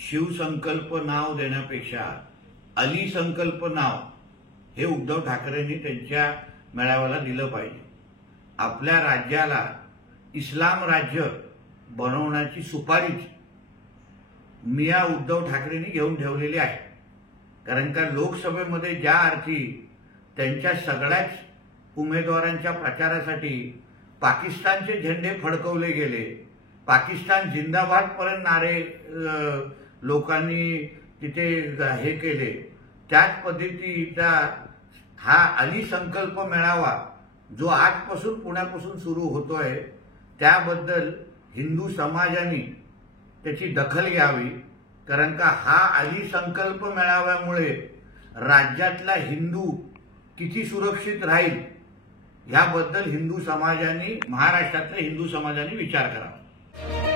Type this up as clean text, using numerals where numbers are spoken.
शिवसंकल्प नाव देण्यापेक्षा अली संकल्प नाव हे उद्धव ठाकरेंनी त्यांच्या मेळाव्याला दिलं पाहिजे। आपल्या राज्याला इस्लाम राज्य बनवण्याची सुपारीच मिया उद्धव ठाकरेंनी घेऊन ठेवलेली आहे। कारण का लोकसभेमध्ये ज्या अर्थी त्यांच्या सगळ्याच उमेदवारांच्या प्रचारासाठी पाकिस्तानचे झेंडे फडकवले गेले, पाकिस्तान जिंदाबाद पर्यंत नारे लोकांनी तिथे हे केले, त्याच पद्धतीचा हा अली संकल्प मेळावा जो आजपासून पुण्यापासून सुरू होतोय त्याबद्दल हिंदू समाजाने त्याची दखल घ्यावी। कारण का हा अली संकल्प मेळाव्यामुळे राज्यातला हिंदू किती सुरक्षित राहील याबद्दल हिंदू समाजाने, महाराष्ट्रातल्या हिंदू समाजाने विचार करावा।